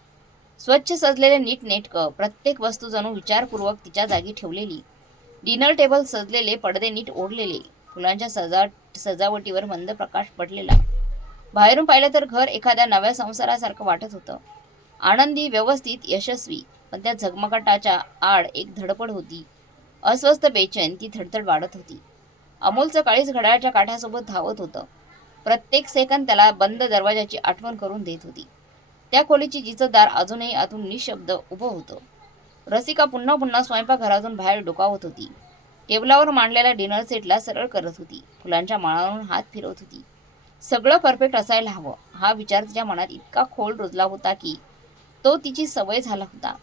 स्वच्छ सजलेले नीटनेटकं प्रत्येक वस्तू जणू विचारपूर्वक तिच्या जागी ठेवलेली. डिनर टेबल सजलेले, पडदे नीट ओढलेले, फुलांच्या सजावटीवर मंद प्रकाश पडलेला. बाहेरून पाहिलं तर घर एखाद्या नव्या संसारासारखं वाटत होतं. आनंदी, व्यवस्थित, यशस्वी. पण त्या झगमगाटाच्या आड एक धडपड होती. अस्वस्थ, बेचैन. ती धडधड वाढत होती. अमोलचं काळीज घड्याळाच्या काठ्यासोबत धावत होतं. प्रत्येक सेकंद त्याला बंद दरवाजाची आठवण करून देत होती. त्या खोलीची जिचं दार अजूनही आतून निशब्द उभं होतं. रसिका पुन्हा पुन्हा स्वयंपाकघरातून बाहेर डोकावत होती. टेबलावर मांडलेल्या डिनर सेटला सरळ करत होती. फुलांच्या माळावरून हात फिरवत होती. सगळं परफेक्ट असायला हवं हा विचार तिच्या मनात इतका खोल रुजला होता की तो तिची सवय झाला होता.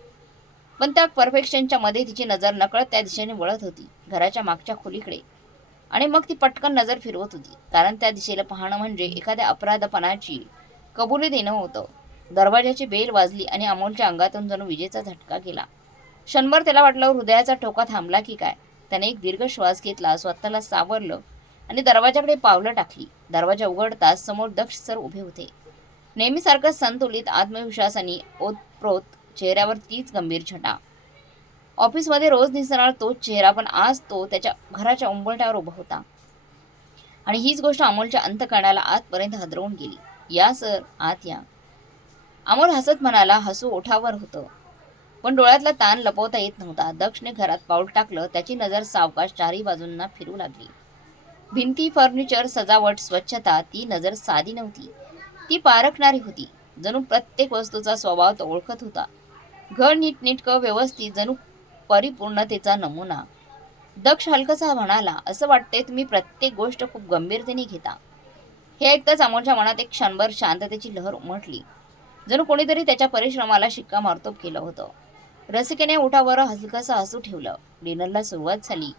पण त्या परफेक्शनच्या मध्ये तिची नजर नकळत त्या दिशेने वळत होती, घराच्या मागच्या खोलीकडे. आणि मग ती पटकन नजर फिरवत होती, कारण त्या दिशेला पाहणं म्हणजे एखाद्या अपराधपणाची कबुली देणं होतं. दरवाजाची बेल वाजली आणि अमोलच्या अंगातून जणू विजेचा झटका गेला. क्षणभर त्याला वाटलं हृदयाचा ठोका थांबला की काय. त्याने एक दीर्घ श्वास घेतला, स्वतःला सावरलं आणि दरवाजाकडे पावलं टाकली. दरवाजा उघडताच समोर दक्ष सर उभे होते. नेहमीसारखं संतुलित, आत्मविश्वासाने, ओतप्रोत, चेहऱ्यावर तीच गंभीर छटा. ऑफिसमध्ये रोज दिसणारा तोच चेहरा, पण आज तो त्याच्या घराच्या उंबरठ्यावर उभा होता. आणि हीच गोष्ट अमोलच्या अंतःकरणाला आतपर्यंत हादरवून गेली. या सर, आत या. अमोल हसत म्हणाला. हसू ओठावर होतं, पण डोळ्यातला ताण लपवता येत नव्हता. दक्षने घरात पाऊल टाकलं. त्याची नजर सावकाश चारही बाजूंना फिरू लागली. भिंती, फर्निचर, सजावट, स्वच्छता. ती नजर साधी नव्हती, ती पारखणारी होती. जणू प्रत्येक वस्तूचा स्वभाव तो ओळखत होता. घर नीटनेटकं, व्यवस्थित, जणू परिपूर्णतेचा नमुना. दक्ष हलकसा म्हणाला, असं वाटतंय तुम्ही प्रत्येक गोष्ट खूप गंभीरतेने घेता. हे ऐकताच अमोलच्या मनात एक क्षणभर शांततेची लहर उमटली. जणू कोणीतरी त्याच्या परिश्रमाला शिक्कामोर्तब केलं होतं. रसिकेने ओठावर हलकसं हसू ठेवलं. डिनरला सुरुवात झाली.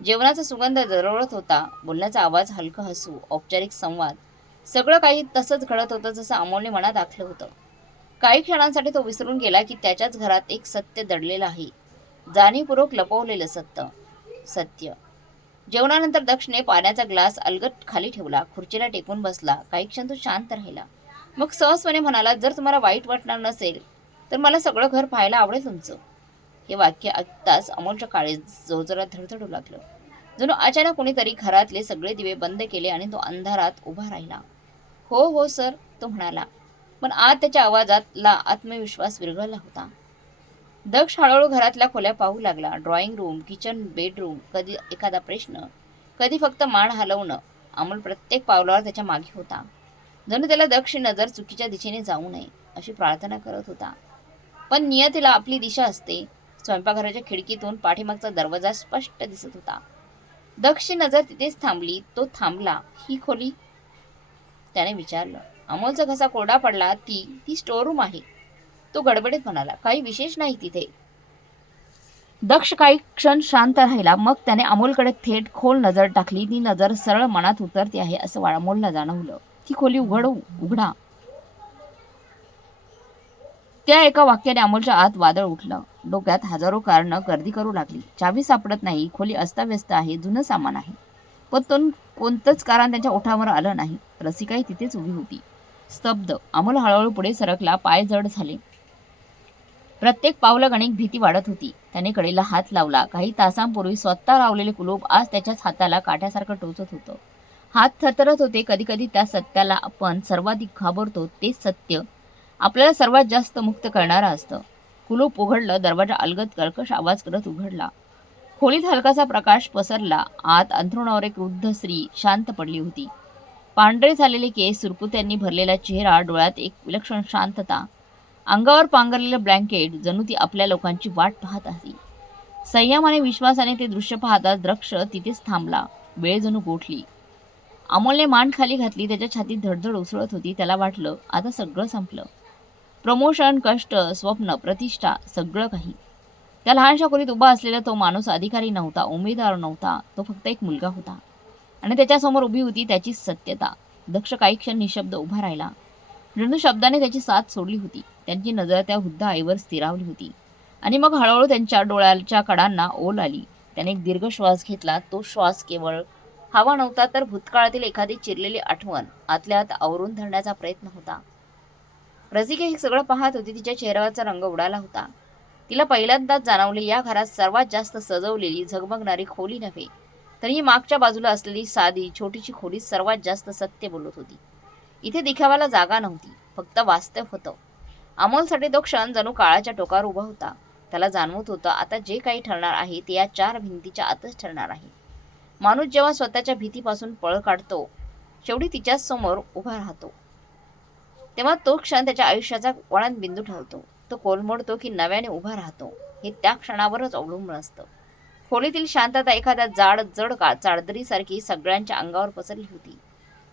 जेवणाचा सुगंध दरवळत होता. बोलण्याचा आवाज, हलकं हसू, औपचारिक संवाद. सगळं काही तसंच घडत होतं जसं अमोलने मनात आखलं होतं. काही क्षणांसाठी तो विसरून गेला की त्याच्याच घरात एक सत्य दडलेलं आहे, जाणीवपूर्वक लपवलेलं सत्य. जेवणानंतर दक्षने पाण्याचा ग्लास अलगद खाली ठेवला. खुर्चीला टेकून बसला. काही क्षण तो शांत राहिला. मग सहजपणे म्हणाला, जर तुम्हाला वाईट वाटणार नसेल तर मला सगळं घर पाहायला आवडेल तुमचं. हे वाक्य ऐकताच अमोलच्या काळीज जोरजोरात धडधडू लागलं. जणू अचानक कोणीतरी घरातले सगळे दिवे बंद केले आणि तो अंधारात उभा राहिला. हो हो सर, तो म्हणाला, पण आत त्याच्या आवाजातला आत्मविश्वास विरघळला होता. दक्ष हळूहळू घरातल्या खोल्या पाहू लागला. Drawing room, kitchen, bedroom. कधी एखादा प्रश्न, कधी फक्त मान हलवणं. अमोल प्रत्येक पावलावर त्याच्या मागे होता. जणू त्याला दक्ष नजर चुकीच्या दिशेने जाऊ नये अशी प्रार्थना करत होता. पण नियतीला आपली दिशा असते. स्वयंपाकघराच्या खिडकीतून पाठीमागचा दरवाजा स्पष्ट दिसत होता. दक्षची नजर तिथेच थांबली. तो थांबला. ही खोली? त्याने विचारलं. अमोलचा घसा कोरडा पडला. ती स्टोर रूम आहे, तो गडबडीत म्हणाला. काही विशेष नाही तिथे. दक्ष काही क्षण शांत राहिला. मग त्याने अमोलकडे थेट खोल नजर टाकली. ती नजर सरळ मनात उतरते आहे असं अमोलला जाणवलं. ती खोली उघडा. त्या एका वाक्याने अमोलच्या आत वादळ उठलं. डोक्यात हजारो कारणं गर्दी करू लागली. चावी सापडत नाही, खोली अस्ताव्यस्त आहे, जुनं सामान आहे. पण कोणतंच कारण त्याच्या ओठावर आलं नाही. रसिकाही तिथेच उभी होती, स्तब्ध. अमोल हळूहळू पुढे सरकला. पाय जड झाले. प्रत्येक पावलं अनेक भीती वाढत होती. त्याने कडेला हात लावला. काही तासांपूर्वी स्वतः लावलेले कुलूप आज त्याच्याच हाताला काठ्यासारखं टोचत होतं. हात थरथरत होते. कधी कधी त्या सत्याला आपण सर्वाधिक घाबरतो तेच सत्य आपल्याला सर्वात जास्त मुक्त करणारं असतं. कुलूप उघडलं. दरवाजा अलगद कर्कश आवाज करत उघडला. खोलीत हलकासा प्रकाश पसरला. आत अंथरुणावर एक वृद्ध स्त्री शांत पडली होती. पांढरे झालेले केस, सुरकुत्यांनी भरलेला चेहरा, डोळ्यात एक विलक्षण शांतता. अंगावर पांघरलेलं ब्लँकेट, जणू ती आपल्या लोकांची वाट पाहत आहे. संयम आणि विश्वासाने ते दृश्य पाहताच द्रक्ष तिथेच थांबला. वेळ जणू गोठली. अमोलने मान खाली घातली. त्याच्या छातीत धडधड उसळत होती. त्याला वाटलं आता सगळं संपलं. प्रमोशन, कष्ट, स्वप्न, प्रतिष्ठा, सगळं काही. त्या लहानशा खोलीत उभा असलेला तो माणूस अधिकारी नव्हता, उमेदवार नव्हता. तो फक्त एक मुलगा होता. आणि त्याच्यासमोर उभी होती त्याची सत्यता. दक्ष काही क्षण निशब्द उभा राहिला. जणू शब्दाने त्याची साथ सोडली होती. त्यांची नजर त्या वृद्ध आईवर स्थिरावली होती. आणि मग हळूहळू त्यांच्या डोळ्याच्या कडांना ओल आली. त्याने एक दीर्घ श्वास घेतला. तो श्वास केवळ हवा नव्हता, तर भूतकाळातील एखादी चिरलेली आठवण आतल्या आत आवरून धरण्याचा प्रयत्न होता. रसिका हे सगळं पाहत होती. तिच्या चेहऱ्यावरचा रंग उडाला होता. तिला पहिल्यांदाच जाणवले, या घरात सर्वात जास्त सजवलेली, झगमगणारी खोली नव्हे, तर ही मागच्या बाजूला असलेली साधी, छोटीशी खोली सर्वात जास्त सत्य बोलत होती. इथे दिखाव्याला जागा नव्हती, फक्त वास्तव होतं. अमोलसाठी तो क्षण जणू काळाच्या टोकावर उभा होता. त्याला जाणवत होतं, आता जे काही ठरणार आहे ते या 4 भिंतीच्या आतच ठरणार आहे. माणूस जेव्हा स्वतःच्या भीतीपासून पळ काढतो, शेवटी तिच्याच समोर उभा राहतो, तेव्हा तो क्षण त्याच्या आयुष्याचा वळणबिंदू ठरतो. तो कोलमडतो की नव्याने उभा राहतो, हे त्या क्षणावरच अवलंबून असतं. खोलीतील शांतता एखाद्या जड चादरीसारखी सगळ्यांच्या अंगावर पसरली होती.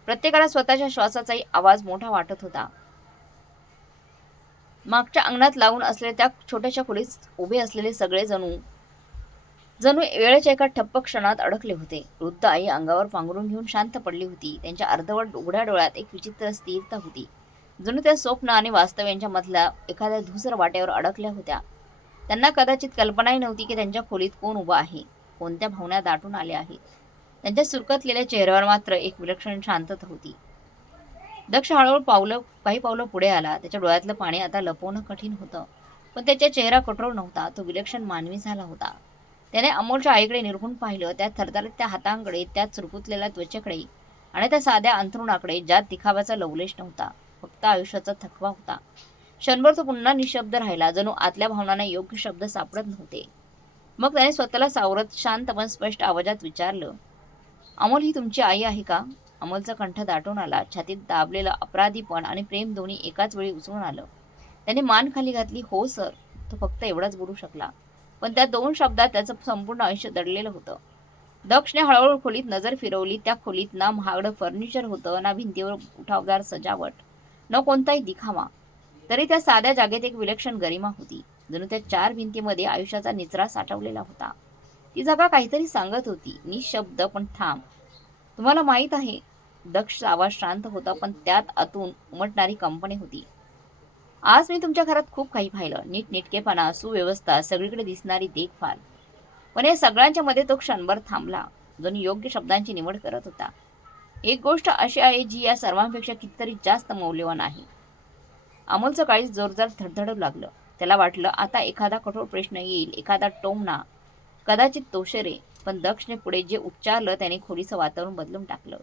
प्रत्येकाला स्वतःच्या श्वासाचाही आवाज मोठा वाटत होता. मागच्या अंगणात लावून असलेल्या त्या छोट्याशा खोलीत उभे असलेले सगळे जणू वेळेच्या एका ठप्प क्षणात अडकले होते. वृद्ध आई अंगावर पांघरून घेऊन शांत पडली होती. त्यांच्या अर्धवट उघड्या डोळ्यात एक विचित्र स्थिरता होती. जणू त्या स्वप्न आणि वास्तव यांच्या मधल्या एखाद्या धुसर वाट्यावर अडकल्या होत्या. त्यांना कदाचित कल्पनाही नव्हती की त्यांच्या खोलीत कोण उभा आहे, कोणत्या भावना दाटून आल्या आहेत. त्यांच्या सुरकतलेल्या चेहऱ्यावर मात्र एक विलक्षण शांतता होती. दक्ष हळूहळू काही पावलं पुढे आला. त्याच्या डोळ्यातलं पाणी आता लपवणं कठीण होतं, पण त्याचा चेहरा कठोर नव्हता. तो विलक्षण मानवी झाला होता. त्याने अमोलच्या आईकडे निरखून पाहिलं. त्या थरथरत त्या हातांकडे, त्या चुरकुतलेल्या त्वचेकडे आणि त्या साध्या अंथरुणाकडे, ज्यात दिखाव्याचा लवलेश नव्हता, फक्त आयुष्याचा थकवा होता. क्षणभर तो पुन्हा निशब्द राहिला, जणू आतल्या भावनांना योग्य शब्द सापडत नव्हते. मग त्याने स्वतःला सावरत शांत पण स्पष्ट आवाजात विचारलं, अमोल, ही तुमची आई आहे का? अमोलचा कंठ दाटून आला. छातीत दाबलेलं अपराधीपण आणि प्रेम दोन्ही एकाच वेळी उसळून आलं. त्याने मान खाली घातली. हो सर. तो फक्त एवढाच बोलू शकला, पण त्या 2 शब्दात त्याचं संपूर्ण आयुष्य दडलेलं होतं. दक्षने हळूहळू खोलीत नजर फिरवली. त्या खोलीत ना महागडं फर्निचर होतं, ना भिंतीवर उठावदार सजावट, न कोणताही दिखावा. तरी त्या साध्या जागेत एक विलक्षण गरिमा होती. जणू त्या 4 भिंतीमध्ये आयुष्याचा निचरा साठवलेला होता. ती जागा काहीतरी सांगत होती, निशब्द पण ठाम. तुम्हाला माहीत आहे, दक्षचा आवाज शांत होता, पण त्यात आतून उमटणारी कंपनी होती. आज मी तुमच्या घरात खूप काही पाहिलं. नीटनेटकेपणा, सुव्यवस्था, सगळीकडे दिसणारी देखभाल. पण या सगळ्यांच्या मध्ये तो क्षणभर थांबला, जणू योग्य शब्दांची निवड करत होता. एक गोष्ट अशी आहे जी या सर्वांपेक्षा कितीतरी जास्त मौल्यवान आहे. अमोलचं काळीज जोरदार धडधडू लागलं. त्याला वाटलं आता एखादा कठोर प्रश्न येईल, एखादा टोमणा, कदाचित तोशेरे. पण दक्षने पुढे जे उच्चारलं त्याने खोलीचं वातावरण बदलून टाकलं.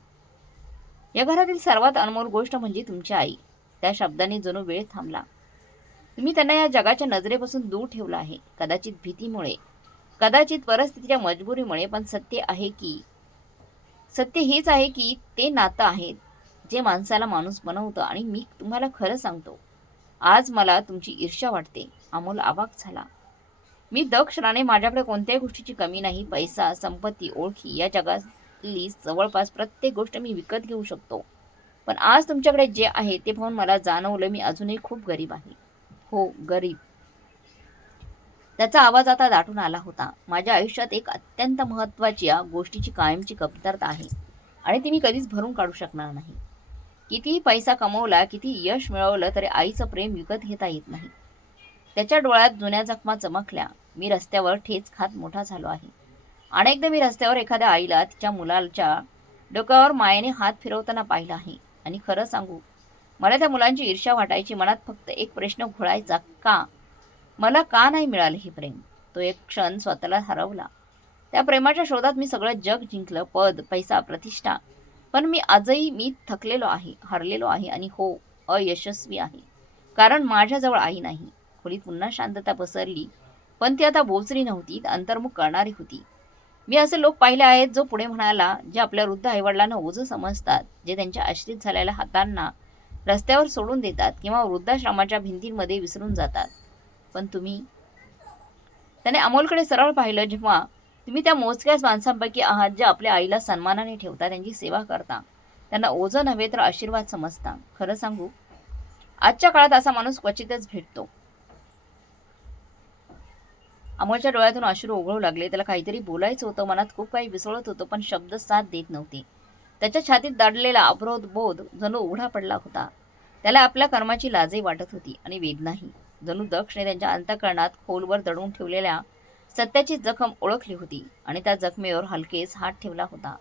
या घरातील सर्वात अनमोल गोष्ट म्हणजे तुमची आई. त्या शब्दाने जणू वेळ थांबला. तुम्ही त्यांना या जगाच्या नजरेपासून दूर ठेवलं आहे, कदाचित भीतीमुळे, कदाचित परिस्थितीच्या मजबुरीमुळे. पण सत्य हेच आहे की ते नातं आहे जे माणसाला माणूस बनवतं. आणि मी तुम्हाला खरं सांगतो, आज मला तुमची ईर्ष्या वाटते. अमोल अवाक झाला. मी दक्ष राणे, माझ्याकडे कोणत्याही गोष्टीची कमी नाही. पैसा, संपत्ती, ओळखी, या जगातली जवळपास प्रत्येक गोष्ट मी विकत घेऊ शकतो. पण आज तुमच्याकडे जे आहे ते पाहून मला जाणवलं, मी अजूनही खूप गरीब आहे. हो, गरीब. त्याचा आवाज आता दाटून आला होता. माझ्या आयुष्यात एक अत्यंत महत्त्वाची गोष्टीची कायमची कमतरता आहे, आणि ती मी कधीच भरून काढू शकणार नाही. कितीही पैसा कमवला, किती यश मिळवलं, तरी आईचं प्रेम विकत घेता येत नाही. त्याच्या डोळ्यात जुन्या जखमा चमकल्या. मी रस्त्यावर ठेच खात मोठा झालो आहे. अनेकदा मी रस्त्यावर एखाद्या आईला तिच्या मुलाच्या डोक्यावर मायेने हात फिरवताना पाहिलं आहे. आणि खरं सांगू, मला त्या मुलांची ईर्ष्या वाटायची. मनात फक्त एक प्रश्न घोळायचा, का मला का नाही मिळालं हे प्रेम? तो एक क्षण स्वतःला हरवला. त्या प्रेमाच्या शोधात मी सगळं जग जिंकलं, पद, पैसा, प्रतिष्ठा. पण मी थकलेलो आहे, हरलेलो आहे, आणि हो, अयशस्वी आहे. कारण माझ्याजवळ आई नाही. खोलीत पुन्हा शांतता पसरली, पण ती आता बोचरी नव्हती, अंतर्मुख करणारी होती. मी असे लोक पाहिले आहेत, जो पुढे म्हणाला, जे आपल्या वृद्ध आईवडिलांना ओझं समजतात, जे त्यांच्या आश्रित झालेल्या हातांना रस्त्यावर सोडून देतात किंवा वृद्धाश्रमाच्या भिंतींमध्ये विसरून जातात. पण तुम्ही, त्याने अमोलकडे सरळ पाहिलं, जेव्हा तुम्ही त्या मोजक्याच माणसांपैकी आहात, जे आपल्या आईला सन्मानाने ठेवता, त्यांची सेवा करता, त्यांना ओझं नव्हे तर आशीर्वाद समजता. खरं सांगू, आजच्या काळात असा माणूस क्वचितच भेटतो. अमोलच्या डोळ्यातून अश्रू ओघळू लागले. त्याला काहीतरी बोलायचं होतं, मनात खूप काही विसळत होतं, पण शब्द साथ देत नव्हते. त्याच्या छातीत दडलेला अवरोध बोध जणू उघडा पडला होता. त्याला आपल्या कर्माची लाजही वाटत होती आणि वेदनाही. जणू दक्षने त्यांच्या अंतःकरणात खोलवर दडवून ठेवलेल्या सत्याची जखम ओळखली होती आणि त्या जखमेवर हलकेच हात ठेवला होता.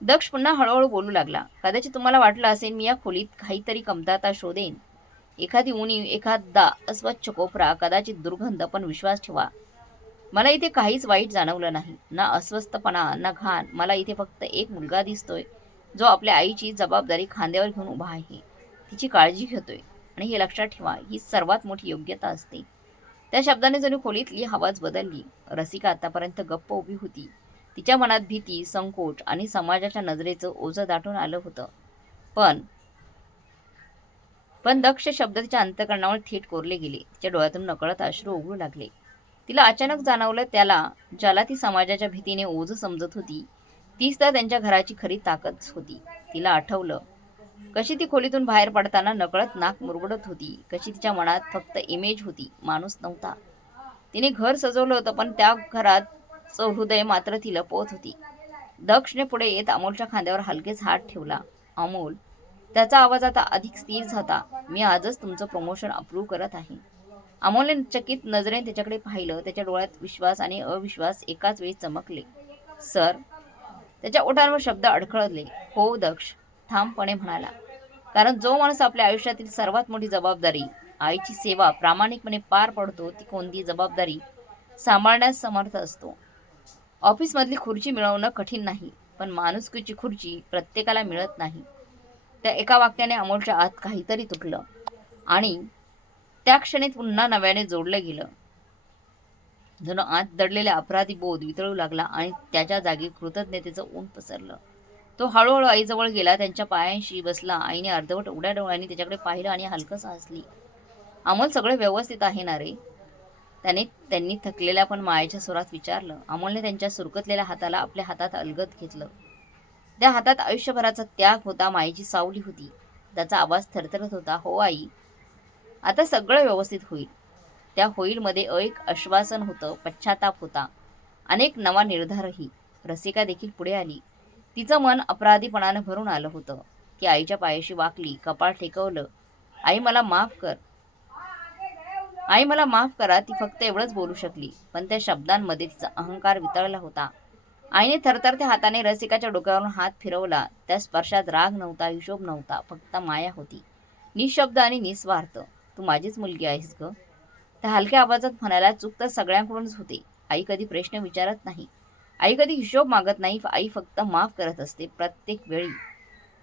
दक्ष पुन्हा हळूहळू बोलू लागला. कदाचित तुम्हाला वाटलं असेल, मी या खोलीत काहीतरी कमतरता शोधेन, एखादी उणीव, एखादा अस्वच्छ कोपरा, कदाचित दुर्गंध, पण विश्वास ठेवा, मला इथे काहीच वाईट जाणवलं नाही. ना अस्वस्थपणा, ना घाण. मला इथे फक्त एक मुलगा दिसतोय, जो आपल्या आईची जबाबदारी खांद्यावर घेऊन उभा आहे, तिची काळजी घेतोय. आणि हे लक्षात ठेवा, ही सर्वात मोठी योग्यता असते. त्या शब्दाने जणू खोलीतली हवाच बदलली. रसिका आतापर्यंत गप्प उभी होती. तिच्या मनात भीती, संकोच आणि समाजाच्या नजरेचं ओझं दाटून आलं होतं. पण पण दक्ष शब्द तिच्या अंतःकरणावर थेट कोरले गेले. तिच्या डोळ्यातून नकळत अश्रू ओघळू लागले. तिला अचानक जाणवलं, ज्याला ती समाजाच्या भीतीने ओझं समजत होती, तीच तर त्यांच्या घराची खरी ताकद होती. तिला आठवलं, कशी ती खोलीतून बाहेर पडताना नकळत नाक मुरगडत होती, कशी तिच्या मनात फक्त इमेज होती, माणूस नव्हता. तिने घर सजवलं होतं, पण त्या घरात हृदय मात्र ती लपवत होती. दक्षने पुढे येत अमोलच्या खांद्यावर हलकेच हात ठेवला. अमोल, त्याचा आवाज आता अधिक स्थिर झाला, मी आजच तुमचं प्रमोशन अप्रूव्ह करत आहे. अमोलने चकित नजरेने त्याच्याकडे पाहिलं. त्याच्या डोळ्यात विश्वास आणि अविश्वास एकाच वेळी चमकले. सर, त्याच्या ओठांवर शब्द अडखळले. हो दक्ष ठामपणे म्हणाला. कारण जो माणूस आपल्या आयुष्यातील सर्वात मोठी जबाबदारी, आईची सेवा, प्रामाणिकपणे पार पडतो, ती कोणती जबाबदारी सांभाळण्यास समर्थ असतो. ऑफिसमधली खुर्ची मिळवणं कठीण नाही, पण माणुसकीची खुर्ची प्रत्येकाला मिळत नाही. त्या एका वाक्याने अमोलच्या आत काहीतरी तुटलं आणि त्या क्षणी पुन्हा नव्याने जोडलं गेलं. जणू आत दडलेला अपराधी बोध वितळू लागला आणि त्याच्या जागी कृतज्ञतेचं ऊन पसरलं. तो हळूहळू आईजवळ गेला, त्यांच्या पायांशी बसला. आईने अर्धवट उघड्या डोळ्यांनी त्याच्याकडे पाहिलं आणि हलकंसं हसली. अमोल, सगळे व्यवस्थित आहे ना रे? त्यांनी थकलेल्या पण मायेच्या स्वरात विचारलं. अमोलने त्यांच्या सुरकतलेल्या हाताला आपल्या हातात अलगद घेतलं. त्या हातात आयुष्यभराचा त्याग होता, मायेची सावली होती. त्याचा आवाज थरथरत होता. हो आई, आता सगळं व्यवस्थित होईल. त्या होईलमध्ये एक आश्वासन होतं, पश्चाताप होता, अनेक नवा निर्धारही. रसिका देखील पुढे आली. तिचं मन अपराधीपणानं भरून आलं होतं. ती आईच्या पायाशी वाकली, कपाळ टेकवलं. आई मला माफ कर. आई मला माफ करा. ती फक्त एवढंच बोलू शकली, पण त्या शब्दांमध्ये तिचा अहंकार वितळला होता. आईने थरथरत्या हाताने रसिकाच्या डोक्यावरून हात फिरवला. त्या स्पर्शात राग नव्हता, हिशोब नव्हता, फक्त माया होती, निशब्द आणि निस्वार्थ. तू माझीच मुलगी आहेस ग, त्या हलक्या आवाजात म्हणायला. चूक तर सगळ्यांकडूनच होते. आई कधी प्रश्न विचारत नाही, आई कधी हिशोब मागत नाही, आई फक्त माफ करत असते, प्रत्येक वेळी.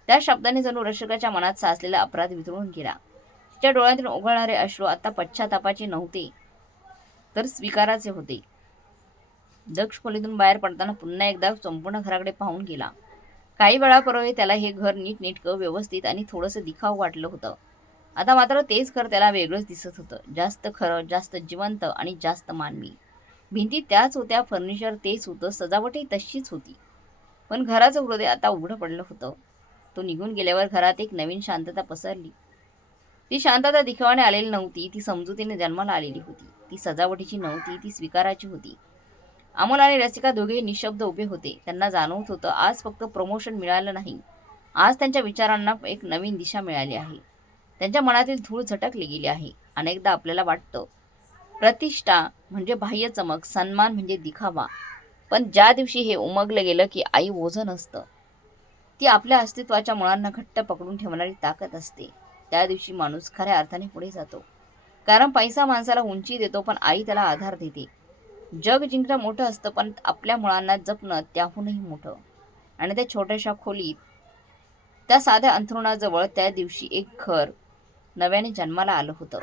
त्या शब्दाने जणू रसिकाच्या मनात साचलेला अपराध वितळून गेला. तिच्या डोळ्यातून ओघळणारे अश्रू आता पश्चातापाचे नव्हते, तर स्वीकाराचे होते. दक्ष खोलीतून बाहेर पडताना पुन्हा एकदा संपूर्ण घराकडे पाहून गेला. काही वेळापूर्वी त्याला हे घर नीटनेटकं, व्यवस्थित आणि थोडंसं दिखाऊ वाटलं होतं. आता मात्र तेच घर त्याला वेगळंच दिसत होतं. जास्त खरं, जास्त जिवंत आणि जास्त मानवी. भिंती त्याच होत्या, फर्निचर तेच होतं, सजावटही तशीच होती. पण घराचं हृदय आता उघडं पडलं होतं. तो निघून गेल्यावर घरात एक नवीन शांतता पसरली. ती शांतता दिखावाने आलेली नव्हती, ती समजुतीने जन्माला आलेली होती. ती सजावटीची नव्हती, ती स्वीकाराची होती. अमोल आणि रसिका दोघेही निशब्द उभे होते. त्यांना जाणवत होतं, आज फक्त प्रमोशन मिळालं नाही, आज त्यांच्या विचारांना एक नवीन दिशा मिळाली आहे. त्यांच्या मनातील धूळ झटकली गेली आहे. अनेकदा आपल्याला वाटतं, प्रतिष्ठा म्हणजे बाह्य चमक, सन्मान म्हणजे दिखावा. पण ज्या दिवशी हे उमगलं गेलं की आई ओझं नसतं, ती आपल्या अस्तित्वाच्या मुळांना घट्ट पकडून ठेवणारी ताकद असते, त्या दिवशी माणूस खऱ्या अर्थाने पुढे जातो. कारण पैसा माणसाला उंची देतो, पण आई त्याला आधार देते. जग जिंकणं मोठं असतं, पण आपल्या मुळांना जपणं त्याहूनही मोठं. आणि त्या छोट्याशा खोलीत, त्या साध्या अंथरुणाजवळ त्या दिवशी एक घर नव्याने जन्माला आलं होतं.